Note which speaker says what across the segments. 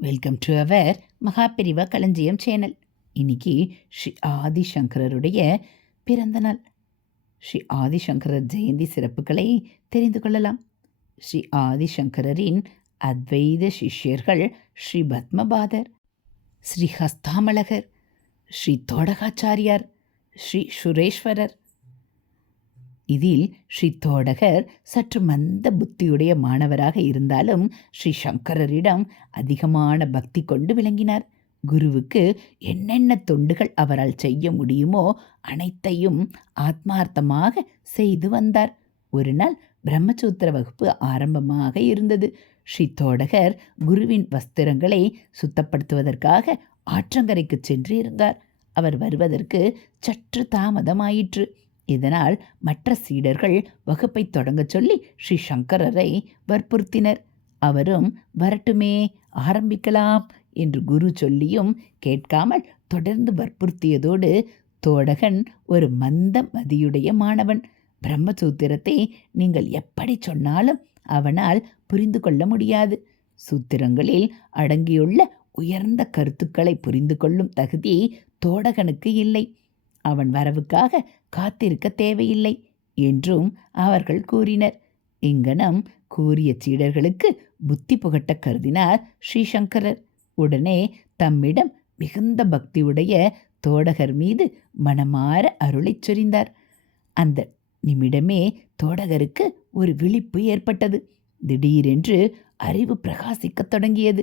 Speaker 1: Welcome to our Mahaperiyava களஞ்சியம் channel இன்னைக்கு ஸ்ரீ ஆதிசங்கரருடைய பிறந்த நாள். ஸ்ரீ ஆதிசங்கரர் ஜெயந்தி சிறப்புகளை தெரிந்து கொள்ளலாம். ஸ்ரீ ஆதிசங்கரரின் அத்வைத சிஷ்யர்கள் ஸ்ரீ பத்மபாதர் ஸ்ரீ ஹஸ்தாமலகர் ஸ்ரீ தோடகாச்சாரியார் ஸ்ரீ சுரேஸ்வரர் இதில் ஸ்ரீ தோடகர் சற்று மந்த புத்தியுடைய மாணவராக இருந்தாலும் ஸ்ரீ சங்கரரிடம் அதிகமான பக்தி கொண்டு விளங்கினார். குருவுக்கு என்னென்ன தொண்டுகள் அவரால் செய்ய முடியுமோ அனைத்தையும் ஆத்மார்த்தமாக செய்து வந்தார். ஒரு நாள் பிரம்மசூத்திர வகுப்பு ஆரம்பமாக இருந்தது. ஸ்ரீ தோடகர் குருவின் வஸ்திரங்களை சுத்தப்படுத்துவதற்காக ஆற்றங்கரைக்கு சென்று இருந்தார் அவர் வருவதற்கு சற்று தாமதமாயிற்று. இதனால் மற்ற சீடர்கள் வகுப்பை தொடங்கச் சொல்லி ஸ்ரீ சங்கரரை வற்புறுத்தினர். அவரும் வரட்டுமே ஆரம்பிக்கலாம் என்று குரு சொல்லியும் கேட்காமல் தொடர்ந்து வற்புறுத்தியதோடு தோடகன் ஒரு மந்த மதியுடைய மாணவன். பிரம்மசூத்திரத்தை நீங்கள் எப்படி சொன்னாலும் அவனால் புரிந்து கொள்ள முடியாது. சூத்திரங்களில் அடங்கியுள்ள உயர்ந்த கருத்துக்களை புரிந்து கொள்ளும் தகுதி தோடகனுக்கு இல்லை. அவன் வரவுக்காக காத்திருக்க தேவையில்லை என்றும் அவர்கள் கூறினர். இங்கனம் கூறிய சீடர்களுக்கு புத்தி புகட்ட கருதினார் ஸ்ரீசங்கரர். உடனே தம்மிடம் மிகுந்த பக்தியுடைய தோடகர் மீது மனமாற அருளைச் சொரிந்தார். அந்த நிமிடமே தோடகருக்கு ஒரு விழிப்பு ஏற்பட்டது. திடீரென்று அறிவு பிரகாசிக்கத் தொடங்கியது.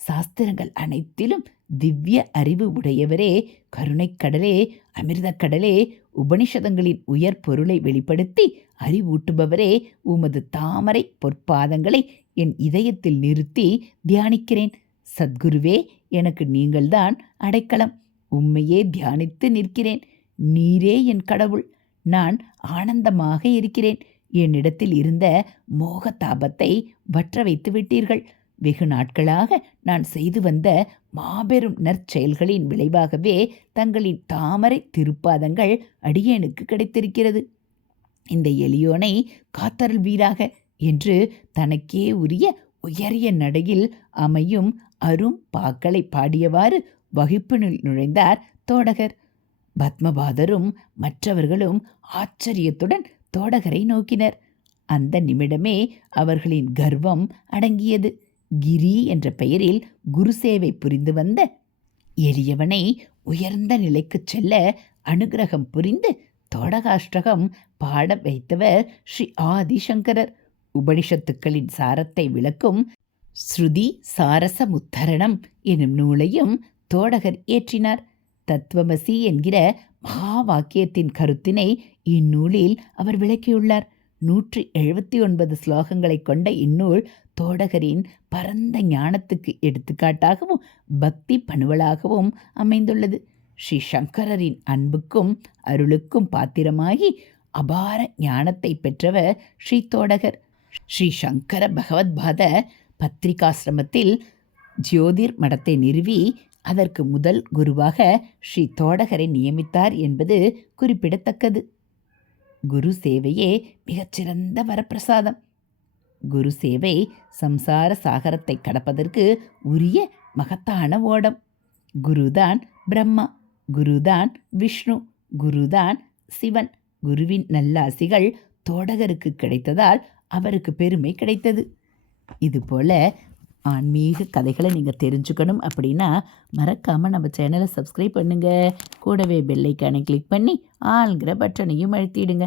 Speaker 1: சாஸ்திரங்கள் அனைத்திலும் திவ்ய அறிவு உடையவரே கருணைக்கடலே அமிர்தக்கடலே உபனிஷதங்களின் உயர் பொருளை வெளிப்படுத்தி அறிவூட்டுபவரே உமது தாமரை பொற்பாதங்களை என் இதயத்தில் நிறுத்தி தியானிக்கிறேன். சத்குருவே எனக்கு நீங்கள்தான் அடைக்கலம். உம்மையே தியானித்து நிற்கிறேன். நீரே என் கடவுள். நான் ஆனந்தமாக இருக்கிறேன். என்னிடத்தில் இருந்த மோகதாபத்தை வற்ற வைத்து விட்டீர்கள் வெகு நாட்களாக நான் செய்து வந்த மாபெரும் நற்செயல்களின் விளைவாகவே தங்களின் தாமரை திருப்பாதங்கள் அடியேனுக்கு கிடைத்திருக்கிறது. இந்த எளியோனை காத்தருள்வீராக என்று தனக்கே உரிய உயரிய நடையில் அமையும் அரும் பாக்களை பாடியவாறு வகுப்பினுள் நுழைந்தார் தோடகர். பத்மபாதரும் மற்றவர்களும் ஆச்சரியத்துடன் தோடகரை நோக்கினர். அந்த நிமிடமே அவர்களின் கர்வம் அடங்கியது. கிரி என்ற பெயரில் குரு சேவை புரிந்து வந்த எளியவனை உயர்ந்த நிலைக்கு செல்ல அனுகிரகம் புரிந்து தோடகாஷ்டகம் பாட வைத்தவர் ஸ்ரீ ஆதிசங்கரர். உபனிஷத்துக்களின் சாரத்தை விளக்கும் ஸ்ருதி சாரச முத்தரணம் எனும் நூலையும் தோடகர் ஏற்றினார். தத்துவமசி என்கிற மகா வாக்கியத்தின் கருத்தினை இந்நூலில் அவர் விளக்கியுள்ளார். நூற்றி எழுபத்தி ஒன்பது ஸ்லோகங்களை கொண்ட இந்நூல் தோடகரின் பரந்த ஞானத்துக்கு எடுத்துக்காட்டாகவும் பக்தி பணுவலாகவும் அமைந்துள்ளது. ஸ்ரீ சங்கரரின் அன்புக்கும் அருளுக்கும் பாத்திரமாகி அபார ஞானத்தை பெற்றவர் ஸ்ரீ தோடகர். ஸ்ரீ சங்கர பகவத்பாத பத்திரிகாசிரமத்தில் ஜோதிர் மடத்தை நிறுவி அதற்கு முதல் குருவாக ஸ்ரீ தோடகரை நியமித்தார் என்பது குறிப்பிடத்தக்கது. குரு சேவையே மிகச்சிறந்த வரப்பிரசாதம். குரு சேவை சம்சார சாகரத்தை கடப்பதற்கு உரிய மகத்தான ஓடம். குருதான் பிரம்மா குருதான் விஷ்ணு குருதான் சிவன். குருவின் நல்லாசிகள் தோடகருக்கு கிடைத்ததால் அவருக்கு பெருமை கிடைத்தது. இதுபோல் ஆன்மீக கதைகளை நீங்கள் தெரிஞ்சுக்கணும் அப்படின்னா மறக்காமல் நம்ம சேனலை சப்ஸ்கிரைப் பண்ணுங்கள் கூடவே பெல்லைக்கானை கிளிக் பண்ணி ஆளுங்கிற பட்டனையும் அழுத்திடுங்க.